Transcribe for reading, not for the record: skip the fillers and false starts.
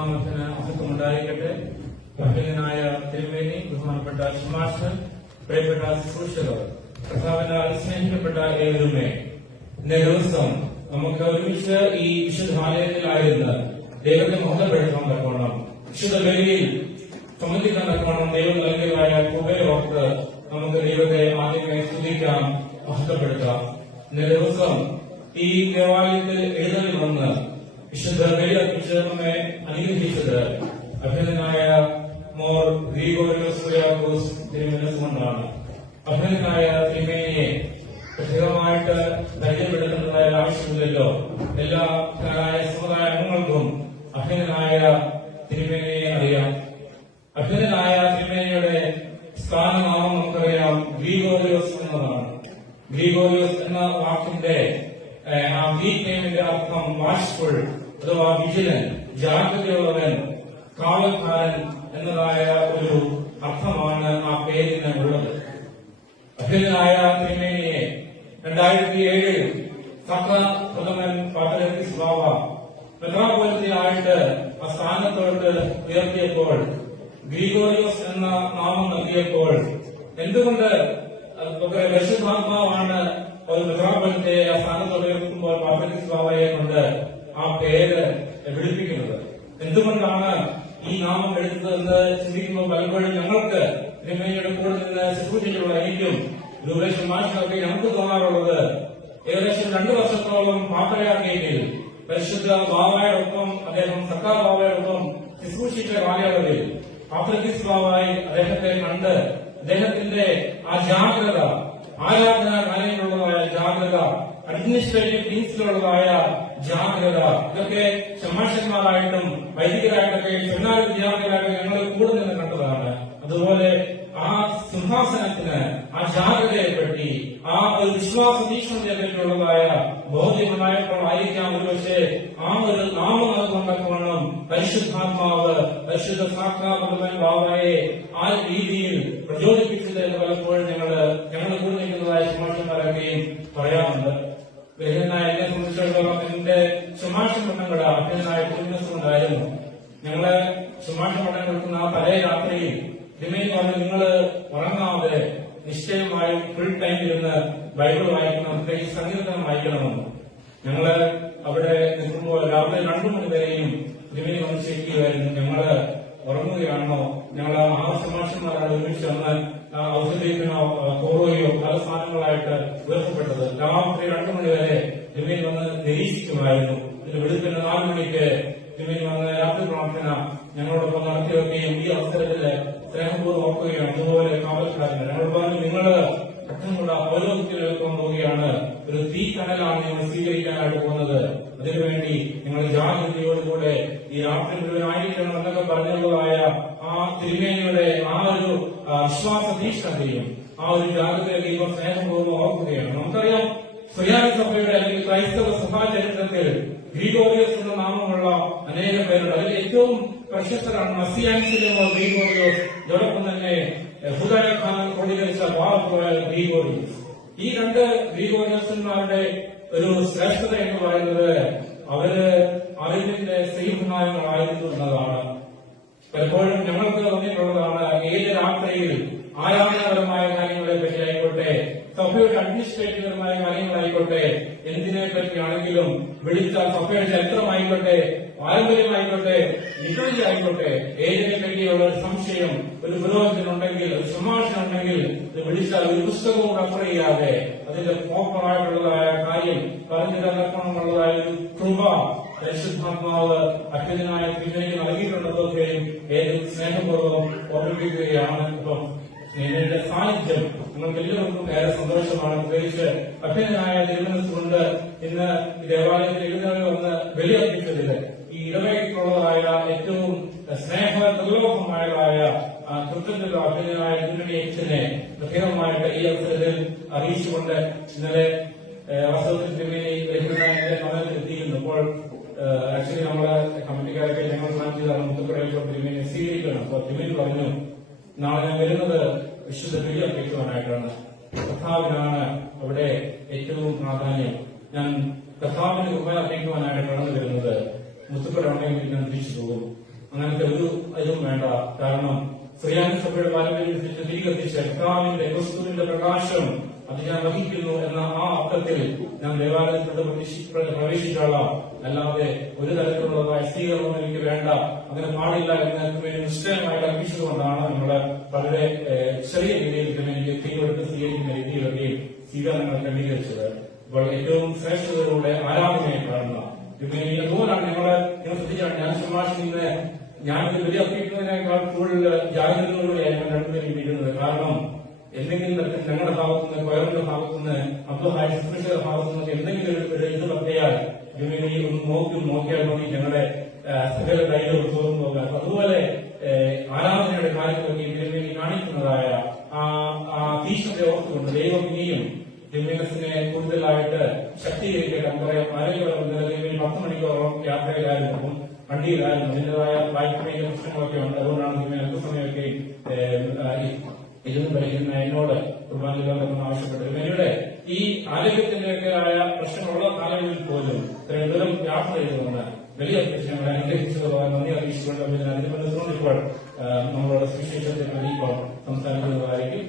ദൈവനാമത്തിന് മഹത്വമുണ്ടായിരിക്കട്ടെ. ഭക്തനായ തിരുമേനി, ബഹുമാനപ്പെട്ട ശുമാഷ്, പ്രിയപ്പെട്ട ശുശ്രൂഷകർ, കർത്താവിനാൽ സ്നേഹിക്കപ്പെട്ട ഏവരുമേ, ഇന്നേ ദിവസം നമുക്ക് ഒരുമിച്ച് ഈ വിശുദ്ധാലയത്തിലായിരുന്ന് ദൈവത്തെ മഹത്വപ്പെടുത്താൻ തക്കോണം, വിശുദ്ധ ബലിയിൽ സംബന്ധിക്കാൻ തക്കോണം ദൈവം നൽകിയതായ കൃപയെ ഓർത്ത് നമുക്ക് ദൈവത്തെ ആദ്യമേ സ്തുതിക്കാം, മഹത്വപ്പെടുത്താം. ഇന്നേ ദിവസം ഈ ദേവാലയത്തിൽ എഴുന്നള്ളി വന്ന് വിശുദ്ധ ബലി അർപ്പിച്ച് നമ്മെ അനുഗ്രഹിച്ചത് അഭിനന്ദനായ മോർ ഗ്രിഗോറിയോസ് കുര്യാക്കോസ് തിരുമനസ്സുകൊണ്ടാണ്. അഭിനന്ദനായ തിരുമേനിയെ പ്രത്യേകമായിട്ട് പരിചയപ്പെടുത്തുന്നതായ ആവശ്യമില്ലല്ലോ. എല്ലാ സമുദായ അംഗങ്ങൾക്കും അഭിനന്ദനായ തിരുമേനിയെ അറിയാം. അഭിനന്ദനായ തിരുമേനിയുടെ സ്ഥാനനാമം നമുക്കറിയാം, ഗ്രിഗോറിയോസ് എന്നതാണ്. ഗ്രിഗോറിയോസ് എന്ന വാക്കിന്റെ ആ ഗ്രീക്ക് നെയിമിന്റെ അർത്ഥം വാച്ച്ഫുൾ അഥവാ വിജിലൻ, ജാഗ്രതയുള്ളവൻ, കാവൽക്കാരൻ എന്നതായ ഒരു അർത്ഥമാണ് ആ പേരിന് ഉള്ളത്. അഭിനന്ദനായ തിരുമേനിയെ 2007 സക്ര പ്രഥമൻ പാത്രലക്ഷ്മി ബാവ മെത്രാപ്പൊലീത്തയായിട്ട് ആ സ്ഥാനത്തോട്ട് ഉയർത്തിയപ്പോൾ, ഗ്രിഗോറിയോസ് എന്ന നാമം നൽകിയപ്പോൾ, എന്തുകൊണ്ട് പരിശുദ്ധാത്മാവാണ് ഒരു മെത്രാപ്പൊലീത്തയെ ആ സ്ഥാനത്തോട് ഉയർത്തുമ്പോൾ പാത്രലക്ഷ്മി ബാവയെ കൊണ്ട് ആ പേര് വിളിപ്പിക്കുന്നത്? എന്തുകൊണ്ടാണ് ഈ നാമം എടുത്തതെന്ന് ചിന്തിക്കുമ്പോൾ പലപ്പോഴും ഞങ്ങൾക്ക് തിരുമേനിയുടെ കൂടെ നിന്ന് ശുശ്രൂഷിച്ചിട്ടുള്ള എനിക്കും രൂപേഷ് മാഷിനൊക്കെ ഞങ്ങൾക്ക് തോന്നാറുള്ളത്, ഏകദേശം 2 വർഷത്തോളം പാത്രയാക്കിയെങ്കിൽ പരിശുദ്ധ ബാവയോടൊപ്പം അദ്ദേഹം സർക്കാർ ബാവയോടൊപ്പം ശുശ്രൂഷിച്ച കാലയളവിൽ പാത്രലക്ഷ്മി ബാവായി അദ്ദേഹത്തെ കണ്ട് അദ്ദേഹത്തിന്റെ ആ ജാഗ്രത, ആരാധനാ കാര്യങ്ങളുള്ളതായ ജാഗ്രത, അഡ്മിനിസ്ട്രേറ്റീവ് ടീംസിലുള്ളതായ ജാഗ്രത, ഇതൊക്കെ ശമാഷന്മാരായിട്ടും വൈദികരായിട്ടൊക്കെ സെമിനാർ വിദ്യാർത്ഥികളായിട്ട് ഞങ്ങൾ കൂടെ നിന്ന് കണ്ടതാണ്. അതുപോലെ ആ സിംഹാസനത്തിന് ആ ജാഗ്രതയെപ്പറ്റി, ആ ഒരു വിശ്വാസ തീക്ഷ്ണതയെ പറ്റിയുള്ളതായ ബോധ്യമുണ്ടായപ്പോഴായിരിക്കാം ഒരുപക്ഷെ ആ ഒരു നാമം അതുകൊണ്ടൊക്കെ പരിശുദ്ധാത്മാവ് പരിശുദ്ധ സാക്ഷാത്കാരമായ ബാവയെ ആ രീതിയിൽ പ്രചോദിപ്പിച്ചത് എന്ന് പലപ്പോഴും ഞങ്ങൾ കൂടെ നിൽക്കുന്നതായ ശുമാഷന്മാരൊക്കെയും പറയാറുണ്ട്. ബഹുമാനായ എന്നെ സംബന്ധിച്ചിടത്തോളം എന്റെ ശുമാഷ മഠങ്ങൾ അഭ്യനായ കുടുംബസുണ്ടായിരുന്നു. ഞങ്ങള് ശുമാഷ മഠം കൊടുക്കുന്ന ആ തലേ രാത്രിയിൽ തിരുമേനി പറഞ്ഞ് നിങ്ങൾ ഉറങ്ങാതെ നിശ്ചയമായും ഫുൾ ടൈം ഇരുന്ന് ബൈബിൾ വായിക്കണം, പ്രത്യേകിച്ച് സങ്കീർത്തനം വായിക്കണമെന്ന്. ഞങ്ങള് അവിടെ നിൽക്കുമ്പോൾ രാവിലെ 2 മണി വരെയും തിരുമേനി വന്ന് ചെയ്യുകയായിരുന്നു. ഞങ്ങള് ഉറങ്ങുകയാണോ? ഞങ്ങൾ 6 ശുമാഷന്മാരാണ് ഒരുമിച്ച് വന്ന് ഔഷധീയത്തിനോ കോറുകയോ പല സ്ഥാനങ്ങളായിട്ട് ഉയർത്തപ്പെട്ടത്. രാത്രി 2 മണി വരെ തിരുമേനി വന്ന് നിരീക്ഷിക്കുമായിരുന്നു. ഇതിന് വെളുപ്പിന് 4 മണിക്ക് തിരുമേനി വന്ന് രാത്രി പ്രാർത്ഥന ഞങ്ങളോടൊപ്പം നടത്തിവെക്കുകയും ഈ അവസരത്തില് സ്നേഹപൂർവ്വം ഓർക്കുകയാണ്. അതുപോലെ കാവൽക്കാരന് ഞങ്ങളോട് പറഞ്ഞു, നിങ്ങള് പെട്ടെന്നുള്ള പൗരോഹിത്യത്തിലേക്കാൻ പോവുകയാണ്, ഒരു തീ കനലാണ് നിങ്ങൾ സ്വീകരിക്കാനായിട്ട് പോകുന്നത്. അതിനുവേണ്ടി നിങ്ങൾ ജാഗ്രതയോടുകൂടെ ഈ രാത്രി മുഴുവനായിരിക്കണം എന്നൊക്കെ പറഞ്ഞുള്ളതായ ആ തിരുമേനിയുടെ ആ ഒരു വിശ്വാസ തീക്ഷ്ണതയും ആ ഒരു ജാഗ്രതയും സ്നേഹപൂർവ്വം ഓർക്കുകയാണ്. നമുക്കറിയാം, സുറിയാനി സഭയുടെ അല്ലെങ്കിൽ ക്രൈസ്തവ സഭാ ചരിത്രത്തിൽ ഗ്രിഗോറിയോസ് എന്ന നാമമുള്ള അനേകം പേരുണ്ട്. അതിൽ ഏറ്റവും പ്രശസ്തരാണ് മസിയാൻസിലെയോ ഗ്രിഗോറിയോസ്, ഇതോടൊപ്പം തന്നെ ഹുദാഖാൻ ക്രോഡീകരിച്ച ഗ്രിഗോറിയോസ്. ഈ 2 ഗ്രിഗോറിയോസന്മാരുടെ ഒരു ശ്രേഷ്ഠത എന്ന് പറയുന്നത് അവര് അറിവിന്റെ ശ്രീഭുനായങ്ങളായിരുന്നു എന്നതാണ്. പലപ്പോഴും ഞങ്ങൾക്ക് തോന്നിയിട്ടുള്ളതാണ്, ഏത് രാത്രിയിൽ ആരാധനാപരമായ കാര്യങ്ങളെ പറ്റി ആയിക്കോട്ടെ, സഭയുടെ അഡ്മിനിസ്ട്രേറ്റീവ്പരമായ കാര്യങ്ങളായിക്കോട്ടെ, എന്തിനെ പറ്റിയാണെങ്കിലും വിളിച്ചാൽ സഭയുടെ ചരിത്രമായിക്കോട്ടെ, പാരമ്പര്യമായിക്കോട്ടെ, ലിറ്ററേച്ചർ ആയിക്കോട്ടെ, ഏതിനെ പറ്റിയുള്ള ഒരു സംശയം ഒരു പുരോഹിതനുണ്ടെങ്കിൽ, ഒരു ശുമാഷനുണ്ടെങ്കിൽ വിളിച്ചാൽ ഒരു പുസ്തകവും റെഫർ ചെയ്യാതെ അതിന്റെ പ്രോപ്പറായിട്ടുള്ളതായ കാര്യം പറഞ്ഞു തരണമെന്നുള്ളതായ ഒരു കൃപ പരിശുദ്ധാത്മാവ് അഭ്യനായ തിരുമേനിക്ക് നൽകിയിട്ടുള്ളതൊക്കെയും ഏതൊരു സ്നേഹപൂർവ്വം ഓർമ്മിപ്പിക്കുകയാണ്. ഇപ്പം സ്നേഹയുടെ സാന്നിധ്യം നിങ്ങൾക്ക് എല്ലാവർക്കും ഏറെ സന്തോഷമാണ്. പ്രത്യേകിച്ച് അഭ്യനായ തിരുമനസ്സുകൊണ്ട് ഇന്ന് ദേവാലയത്തിൽ എഴുന്നേറി വന്ന് ബലിയർപ്പിച്ചതില് ഈ ഇടവകയ്ക്കുള്ളതായ ഏറ്റവും സ്നേഹദുർലോഭമായതായ കൃത്യത്തിൽ അഭ്യനായ തിരുമേനിയെ പ്രത്യേകമായിട്ട് ഈ അവസരത്തിൽ അറിയിച്ചുകൊണ്ട് ഇന്നലെ വാസ്തവത്തിൽ തിരുമേനി എന്റെ സമയത്ത് എത്തിയിരുന്നു. അപ്പോൾ ആക്ച്വലി നമ്മളെ കമ്മിറ്റിക്കാരൊക്കെ ഞങ്ങൾ പ്ലാൻ ചെയ്താണ് മുത്തപ്പുഴയിലോ തിരുമേനി സ്വീകരിക്കണം. അപ്പോൾ തിരുമേനി പറഞ്ഞു, നാളെ ഞാൻ വരുന്നത് വിശുദ്ധ ബലി അർപ്പിക്കുവാനായിട്ടാണ്. കർത്താവിനാണ് അവിടെ ഏറ്റവും പ്രാധാന്യം. ഞാൻ കർത്താവിന് കൃപ അർപ്പിക്കുവാനായിട്ട് കടന്നു വരുന്നത്. മുത്തുപ്പുഴ ഉണ്ടെങ്കിൽ ഞാൻ തിരിച്ചു പോകും. അങ്ങനത്തെ ഒരു ഇതും വേണ്ട. കാരണം ശ്രീയാനി സഭയുടെ പാരമ്പര്യം തിരികെത്തിച്ച കർത്താവിന്റെ ക്രിസ്തുവിന്റെ പ്രകാശം അത് ഞാൻ വഹിക്കുന്നു എന്ന ആ അർത്ഥത്തിൽ ഞാൻ ദേവാലയത്തിലൂടെ പ്രവേശിച്ചോളാം. അല്ലാതെ ഒരു തരത്തിലുള്ളതായ സ്വീകരണം എനിക്ക് വേണ്ട, അങ്ങനെ പാടില്ല എന്നതിന് വേണ്ടി നിശ്ചയമായിട്ട് അർപ്പിച്ചതുകൊണ്ടാണ് നമ്മള് വളരെ ചെറിയ രീതിയിൽ എനിക്ക് തീവെടുത്ത് സ്വീകരിക്കുന്ന രീതിയിലൊക്കെ സ്വീകരണങ്ങൾ ക്രമീകരിച്ചത്. അപ്പോൾ ഏറ്റവും ശ്രേഷ്ഠതയോടെ ആരാധനയെ കാണുന്ന അതുപോലാണ് ഞങ്ങള് നിങ്ങൾ ശ്രദ്ധിച്ചാണ് ഞാൻ സംഭാഷണിക്കുന്ന ഞാനിത് വിലയർപ്പിക്കുന്നതിനേക്കാൾ കൂടുതൽ ജാഗ്രതയോടെയാണ് രണ്ടുപേരും ഇരിക്കുന്നത്. കാരണം എന്തെങ്കിലും തരത്തിൽ ഞങ്ങളുടെ ഭാഗത്തുനിന്ന് കൊയറിന്റെ ഭാഗത്തുനിന്ന് അബ്ദുഹായ സുരക്ഷയുടെ ഭാഗത്തുനിന്ന് എന്തെങ്കിലും ഒരു ഇത് പറ്റിയാൽ ജുമേനി ഒന്ന് നോക്കിയാൽ മതി ഞങ്ങളുടെ സകല കൈകൾ തുറന്നു പോകാൻ. അതുപോലെ ആരാധനയുടെ കാര്യത്തിലൊക്കെ ജുമേനി കാണിക്കുന്നതായ ആ തീഷ്ണത ഓർത്തുകൊണ്ട് ദൈവം ഇനിയും ജുമേനസിനെ കൂടുതലായിട്ട് ശക്തീകരിക്കട്ടെ. നമുക്കറിയാം ആരോഗ്യപരമായി 10 മണിക്കൂറോളം യാത്രയിലായിരുന്നു, വണ്ടിയിലായിരുന്നു, അതിന്റേതായ വായ്പയുടെ പ്രശ്നങ്ങളൊക്കെ ഉണ്ട്. അതുകൊണ്ടാണ് ജുമേന അല്പസമയമൊക്കെ ഇരുന്ന് പഠിക്കുന്ന എന്നോട് കുർബാനയിലോട്ടൊന്നും ആവശ്യപ്പെട്ടത്. എന്നോട് ഈ ആരോഗ്യത്തിന്റെയൊക്കെയായ പ്രശ്നമുള്ള കാലങ്ങളിൽ പോലും ഇത്രയും ദൂരം യാത്ര ചെയ്തുകൊണ്ട് വലിയ പ്രശ്നങ്ങളെ അനുഗ്രഹിച്ചതുപോലെ നന്ദി അറിയിച്ചുകൊണ്ട് അതിന് ബന്ധത്തോട് ഇപ്പോൾ നമ്മളോട് സുവിശേഷത്തെ അറിയിപ്പോൾ സംസാരിക്കുന്നതായിരിക്കും.